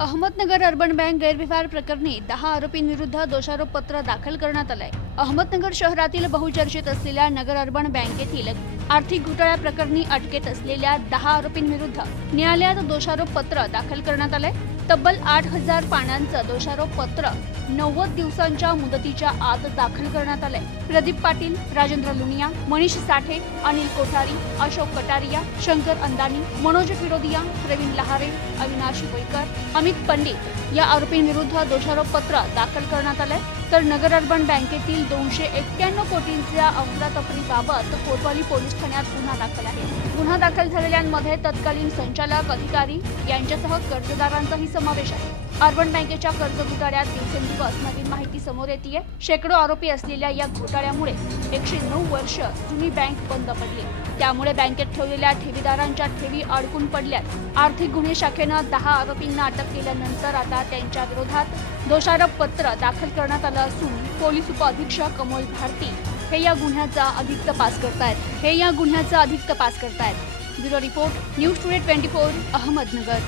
Ahmednagar urban bank गैरव्यवहार प्रकरणी दहा आरोपींविरुद्ध दोषारोपपत्र दाखल करण्यात आलंय. अहमदनगर शहरातील बहुचर्चित असलेल्या नगर अर्बन बँकेतील आर्थिक घोटाळ्या प्रकरणी अटकेत असलेल्या दहा आरोपींविरुद्ध न्यायालयात दोषारोप पत्र दाखल करण्यात आलंय. तब्बल आठ हजार पानांचं दोषारोप पत्र नव्वद दिवसांच्या मुदतीच्या आत दाखल करण्यात आलंय. प्रदीप पाटील राजेंद्र लुनिया मनीष साठे अनिल कोठारी अशोक कटारिया शंकर अंदानी मनोज फिरोदिया प्रवीण लहारे अविनाश वैकर अमित पंडित या आरोपींविरुद्ध दोषारोप पत्र दाखल करण्यात आलंय. तर नगर अर्बन बँकेतील दोनशे एक्क्याण्णव कोटींच्या अफरातफरीबाबत कोतवाली पोलीस ठाण्यात गुन्हा दाखल आहे. गुन्हा दाखल झालेल्यांमध्ये तत्कालीन संचालक अधिकारी यांच्यासह कर्जदारांचाही समावेश आहे. अर्बन बँकेच्या कर्ज घोटाळ्यात दिवसेंदिवस नवीन माहिती समोर येते शेकडो आरोपी असलेल्या या घोटाळ्यामुळे एकशे नऊ वर्ष जुनी बँक बंद पडली. त्यामुळे बँकेत ठेवलेल्या ठेवीदारांच्या ठेवी अडकून पडल्यात. आर्थिक गुन्हे शाखेनं दहा आरोपींना अटक केल्यानंतर आता त्यांच्या विरोधात दोषारोप पत्र दाखल करण्यात आलं असून पोलीस उपअधीक्षक अमोल भारती हे या गुन्ह्याचा अधिक तपास करतायत. हे या गुन्ह्याचा अधिक तपास करतायत. Bureau report news today twenty four Ahmednagar.